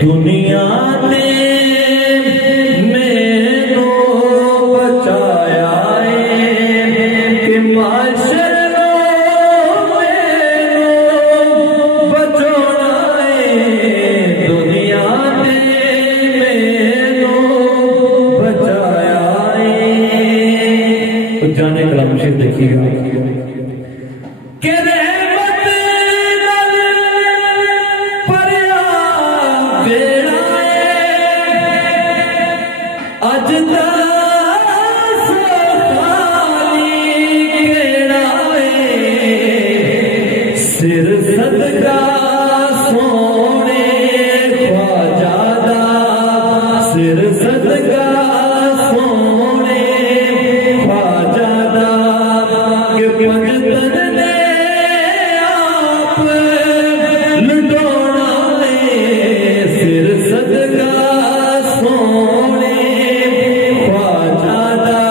दुनिया ने मैनू बचाया कि माशर मैनू बचाना दुनिया ने मैनू बचाया। तो जाने कलाम शेर देखिएगा कि सिर सदका सोने ख्वाजा दा, सिर सदका सोने ख्वाजा दा कि पंजतन ने आप लुटाना सिर सदका सोने ख्वाजा दा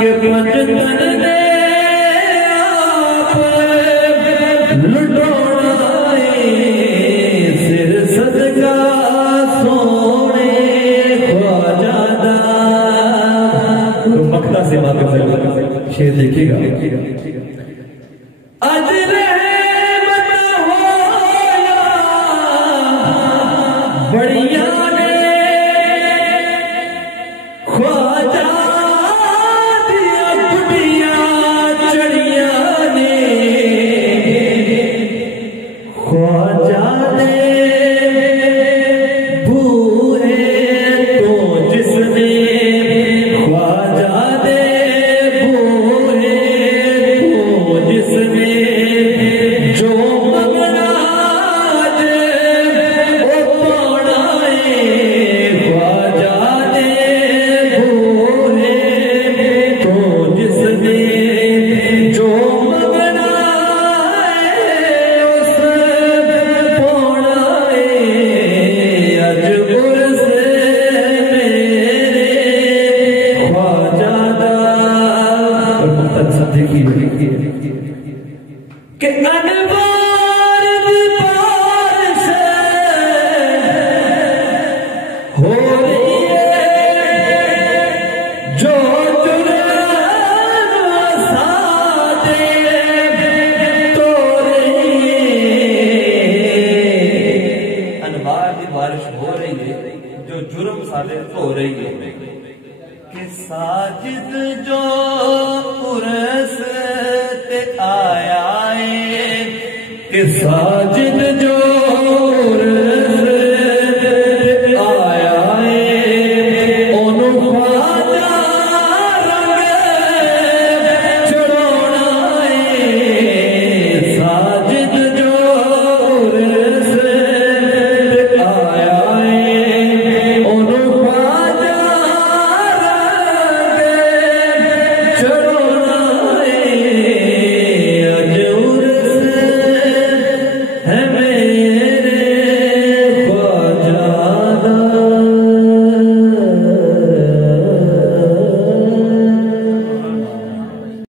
कि पंजतन ने लुटाना सिर सदका सोने ख्वाजा दा। तो मक्ता से बात शेर देखिएगा आज रहमत होया बढ़िया ने ख्वाजा दिया बुढ़िया चढ़िया ने ख्वाजा ने बूहे तो जिसने ख्वाजा ने बूहे तो जिसने जो मंगना जे ओ पाना ख्वाजा ने बूहे तो जिसने जो मंगना कि अनवार दी बारिश हो रही है जो जुर्म सादे तो रही है। अनवार दी बारिश हो रही है जो जुर्म सादे तो रही है कि साजिद जो उर्स ते आया है कि साजिद